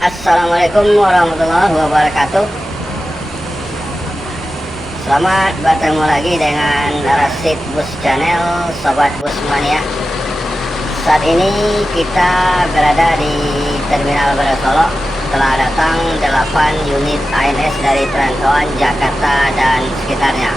Assalamualaikum warahmatullahi wabarakatuh. Selamat bertemu lagi dengan Rasid Bus Channel, Sobat Bus Mania. Saat ini kita berada di Terminal Baru Solo. Telah datang 8 unit ANS dari perantauan Jakarta dan sekitarnya.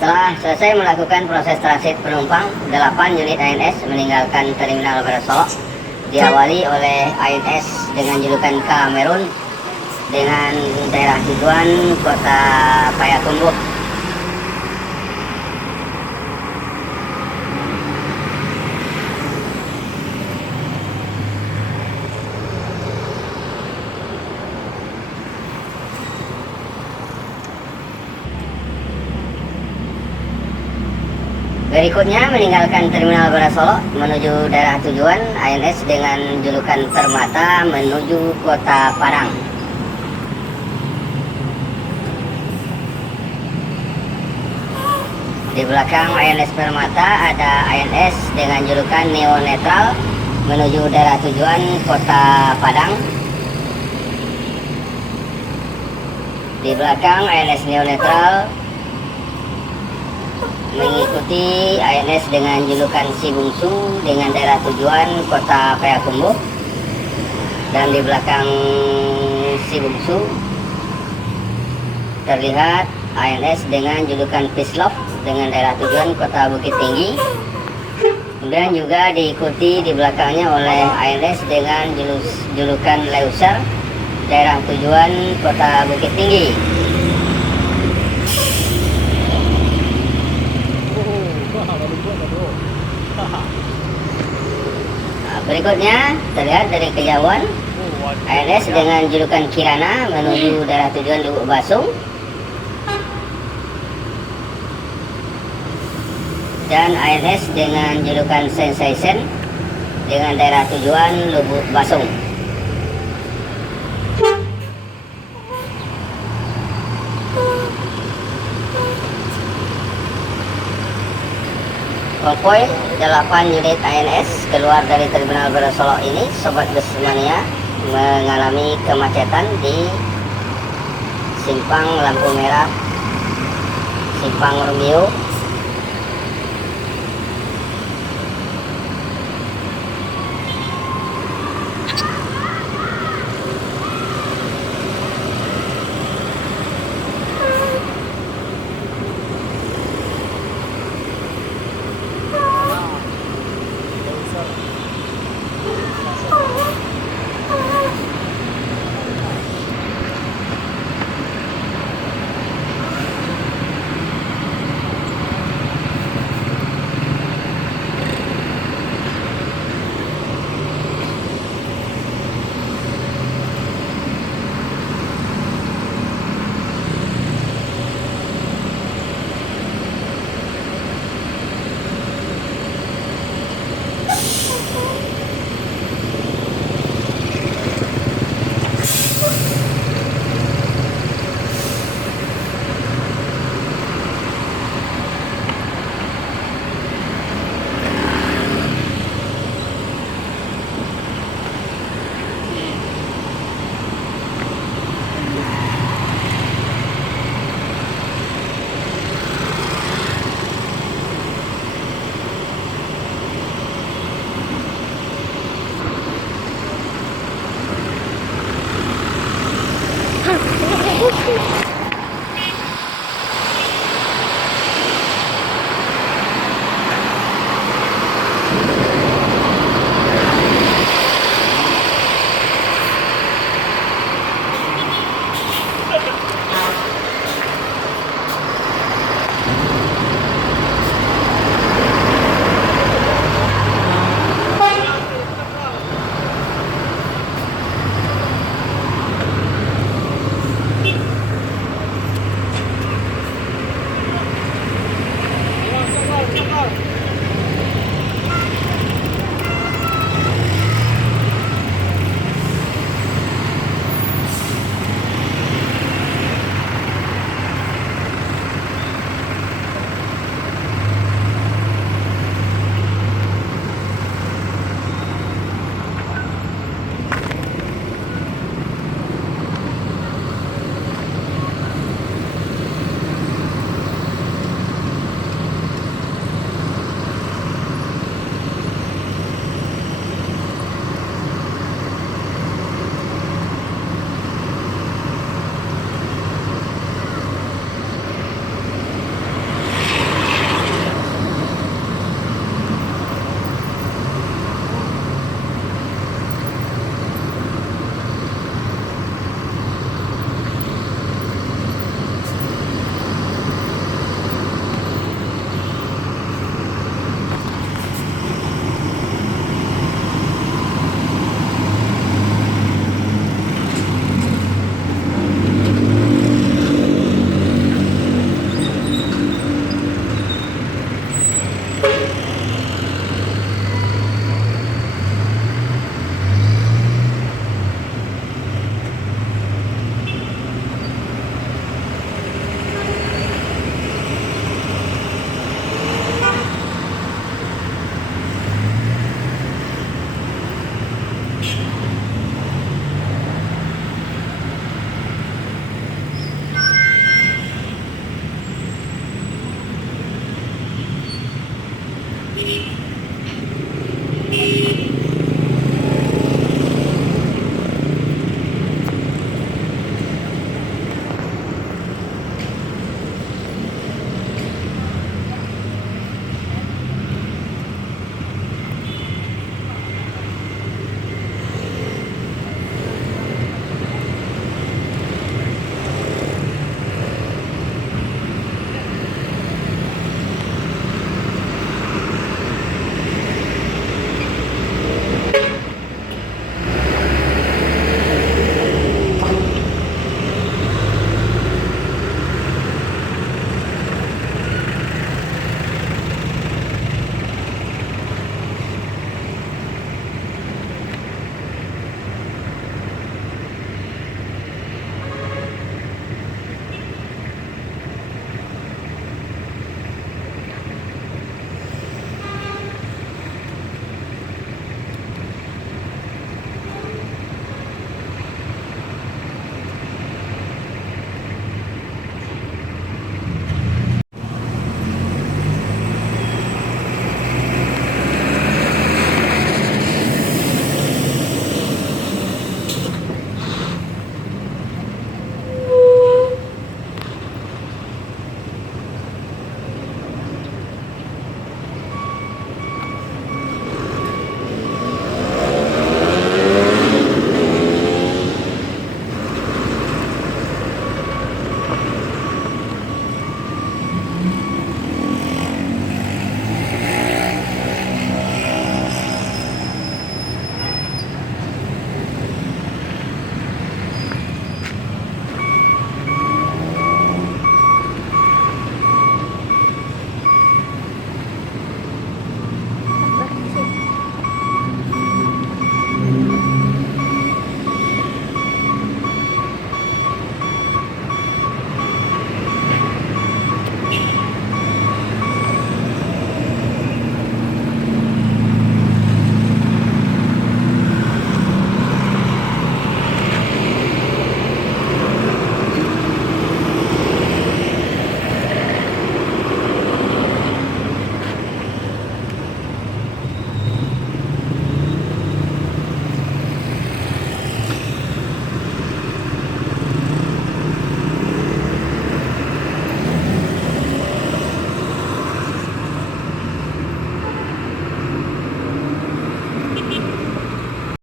Setelah selesai melakukan proses transit penumpang, 8 unit ANS meninggalkan Terminal Baru Solo, diawali oleh ANS dengan julukan Kamerun dengan daerah tujuan Kota Payakumbuh. Berikutnya meninggalkan Terminal Baru Solo menuju daerah tujuan ANS dengan julukan Permata menuju Kota Padang. Di belakang ANS Permata ada ANS dengan julukan Neo Netral menuju daerah tujuan Kota Padang. Di belakang ANS Neo Netral mengikuti ANS dengan julukan Si Bungsu dengan daerah tujuan Kota Payakumbuh, dan di belakang Si Bungsu terlihat ANS dengan julukan Peace Love dengan daerah tujuan Kota Bukit Tinggi. Kemudian juga diikuti di belakangnya oleh ANS dengan julukan Leuser daerah tujuan Kota Bukit Tinggi. Berikutnya terlihat dari kejauhan ANS dengan julukan Kirana menuju daerah tujuan Lubuk Basung, dan ANS dengan julukan Sensation dengan daerah tujuan Lubuk Basung. Konvoy 8 unit ANS keluar dari Terminal Baru Solo ini, Sobat Bus Mania, mengalami kemacetan di Simpang Lampu Merah, Simpang Romeo,